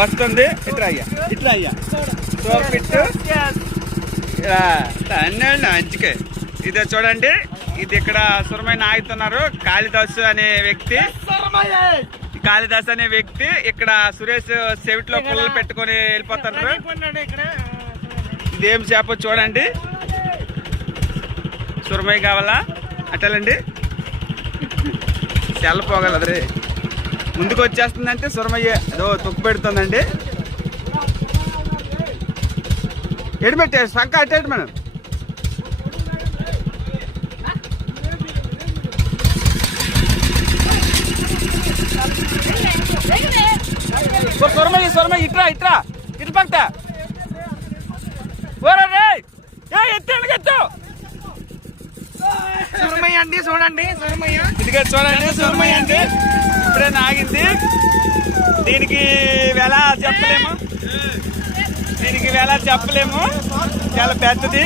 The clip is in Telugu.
వస్తుంది. ఇట్లా అయ్యా సోపిట్టు మంచిగా. ఇదే చూడండి, ఇది ఇక్కడ సురమయ్య ఆగుతున్నారు. కాళిదాసు అనే వ్యక్తి ఇక్కడ సురేష్ చెవిట్లో పుల్లలు పెట్టుకొని వెళ్ళిపోతున్నారు. ఇదేం చేప చూడండి. సురమయ్య కావాలా అట్టలండి, తెల్లపోగలదు. ముందుకు వచ్చేస్తుందంటే సురమయ్య అదో తొక్కు పెడుతుందండి. ఎడిపెట్టే సంక అట్టేటి మనం. సురమయ్య ఇట్రా ఇటు పక్క ఎత్తు సురమయ్య అండి, చూడండి సురమయ్య. ఇదిగా చూడండి సురమయ్య అండి. ఇప్పుడే ఆగింది. దీనికి వెల చెప్పలేము, చాలా పెద్దది.